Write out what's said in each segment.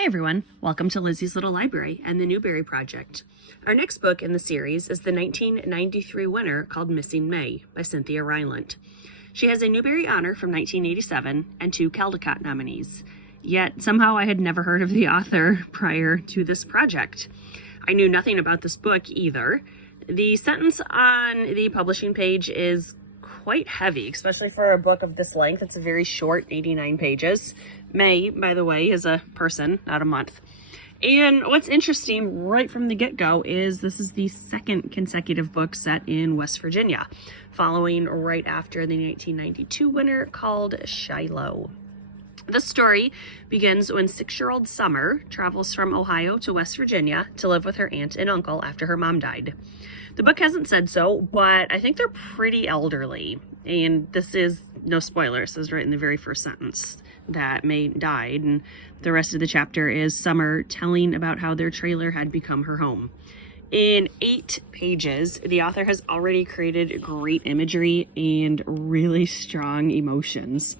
Hi everyone, welcome to Lizzie's Little Library and the Newbery Project. Our next book in the series is the 1993 winner called Missing May by Cynthia Rylant. She has a Newbery honor from 1987 and 2 Caldecott nominees, yet somehow I had never heard of the author prior to this project. I knew nothing about this book either. The sentence on the publishing page is quite heavy, especially for a book of this length. It's a very short, 89 pages. May, by the way, is a person, not a month. And what's interesting right from the get-go is this is the second consecutive book set in West Virginia, following right after the 1992 winner called Shiloh. The story begins when 6-year-old Summer travels from Ohio to West Virginia to live with her aunt and uncle after her mom died. The book hasn't said so, but I think they're pretty elderly. And this is no spoilers. This is right in the very first sentence that May died. And the rest of the chapter is Summer telling about how their trailer had become her home. In 8 pages, the author has already created great imagery and really strong emotions.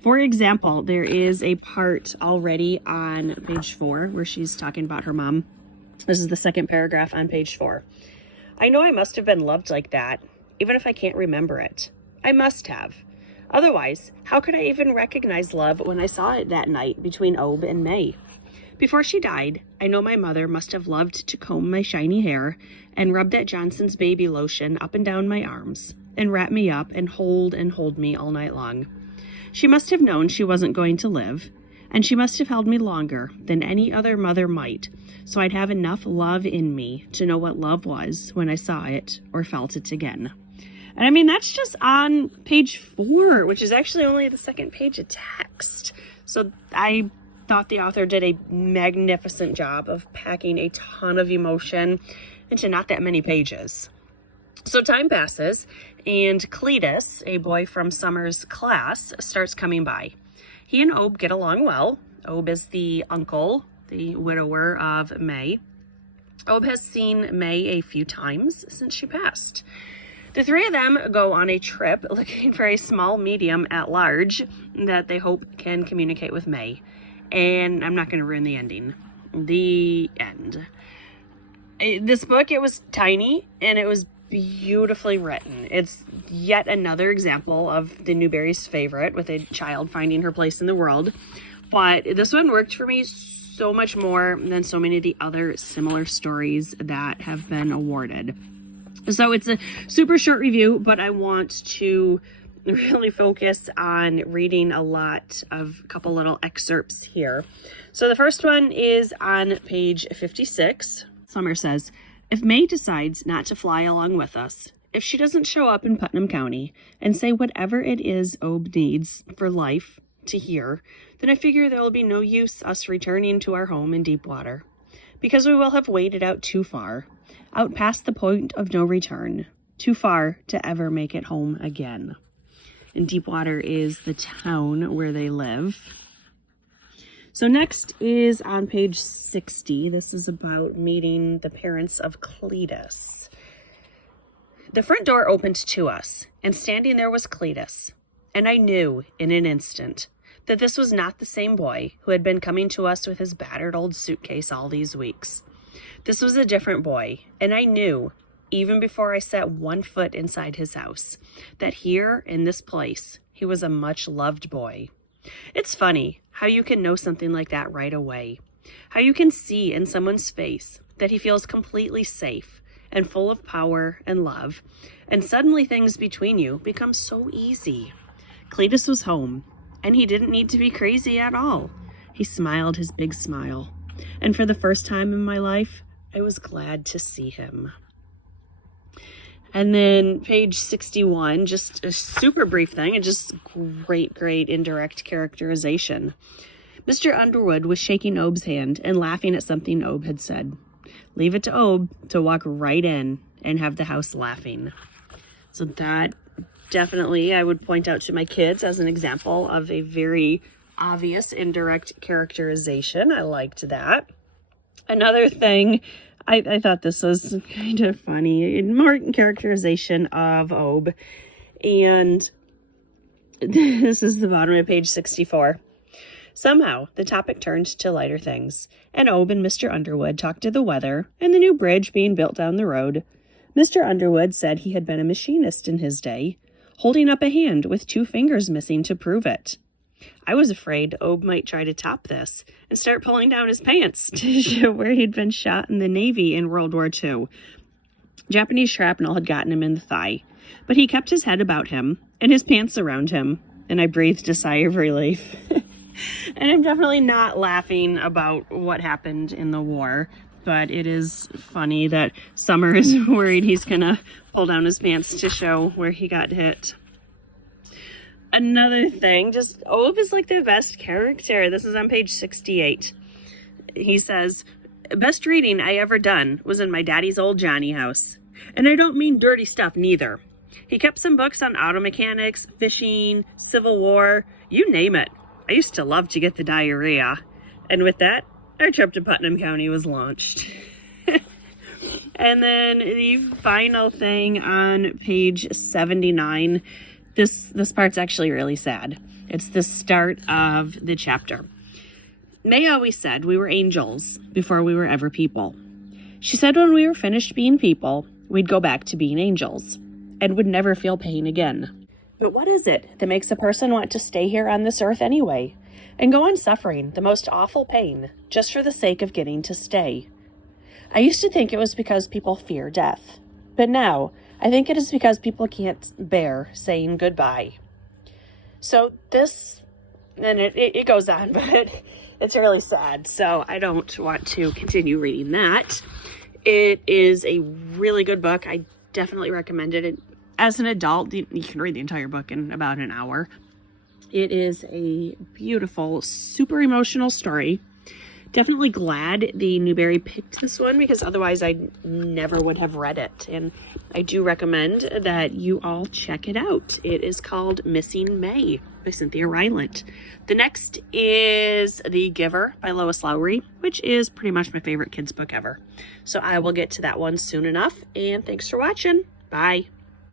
For example, there is a part already on page 4 where she's talking about her mom. This is the second paragraph on page 4. I know I must have been loved like that, even if I can't remember it. I must have. Otherwise, how could I even recognize love when I saw it that night between Obe and May? Before she died, I know my mother must have loved to comb my shiny hair and rub that Johnson's baby lotion up and down my arms and wrap me up and hold me all night long. She must have known she wasn't going to live, and she must have held me longer than any other mother might, so I'd have enough love in me to know what love was when I saw it or felt it again. And I mean, that's just on page 4, which is actually only the second page of text. So I thought the author did a magnificent job of packing a ton of emotion into not that many pages. So time passes, and Cletus, a boy from Summer's class, starts coming by. He and Obe get along well. Obe is the uncle, the widower of May. Obe has seen May a few times since she passed. The 3 of them go on a trip looking for a small medium at large that they hope can communicate with May. And I'm not going to ruin the ending. The end. This book, it was tiny and it was beautifully written. It's yet another example of the Newbery's favorite, with a child finding her place in the world. But this one worked for me so much more than so many of the other similar stories that have been awarded. So it's a super short review, but I want to really focus on reading a couple little excerpts here. So the first one is on page 56. Summer says, if May decides not to fly along with us, if she doesn't show up in Putnam County and say whatever it is Obe needs for life to hear, then I figure there will be no use us returning to our home in Deepwater, because we will have waded out too far, out past the point of no return, too far to ever make it home again. And Deepwater is the town where they live. So next is on page 60. This is about meeting the parents of Cletus. The front door opened to us, and standing there was Cletus. And I knew in an instant that this was not the same boy who had been coming to us with his battered old suitcase all these weeks. This was a different boy, and I knew, even before I set one foot inside his house, that here in this place, he was a much-loved boy. It's funny how you can know something like that right away. How you can see in someone's face that he feels completely safe and full of power and love, and suddenly things between you become so easy. Cletus was home, and he didn't need to be crazy at all. He smiled his big smile, and for the first time in my life, I was glad to see him. And then page 61, just a super brief thing, and just great indirect characterization. Mr. Underwood was shaking Obe's hand and laughing at something Obe had said. Leave it to Obe to walk right in and have the house laughing. So that definitely I would point out to my kids as an example of a very obvious indirect characterization. I liked that. Another thing, I thought this was kind of funny. More characterization of Obe. And this is the bottom of page 64. Somehow, the topic turned to lighter things, and Ob and Mr. Underwood talked to the weather and the new bridge being built down the road. Mr. Underwood said he had been a machinist in his day, holding up a hand with 2 fingers missing to prove it. I was afraid Ob might try to top this and start pulling down his pants to show where he'd been shot in the Navy in World War II. Japanese shrapnel had gotten him in the thigh, but he kept his head about him and his pants around him, and I breathed a sigh of relief. And I'm definitely not laughing about what happened in the war, but it is funny that Summer is worried he's gonna pull down his pants to show where he got hit. Another thing, just Ob is like the best character. This is on page 68. He says, "Best reading I ever done was in my daddy's old Johnny house. And I don't mean dirty stuff neither. He kept some books on auto mechanics, fishing, Civil War, you name it. I used to love to get the diarrhea." And with that, our trip to Putnam County was launched. And then the final thing on page 79, this part's actually really sad. It's the start of the chapter. "May always said we were angels before we were ever people. She said when we were finished being people, we'd go back to being angels and would never feel pain again. But what is it that makes a person want to stay here on this earth anyway and go on suffering the most awful pain just for the sake of getting to stay? I used to think it was because people fear death, but now I think it is because people can't bear saying goodbye." So this, and it goes on, but it's really sad, so I don't want to continue reading that. It is a really good book. I definitely recommend it. As an adult, you can read the entire book in about an hour. It is a beautiful, super emotional story. Definitely glad the Newbery picked this one because otherwise I never would have read it. And I do recommend that you all check it out. It is called Missing May by Cynthia Rylant. The next is The Giver by Lois Lowry, which is pretty much my favorite kids book ever. So I will get to that one soon enough. And thanks for watching. Bye.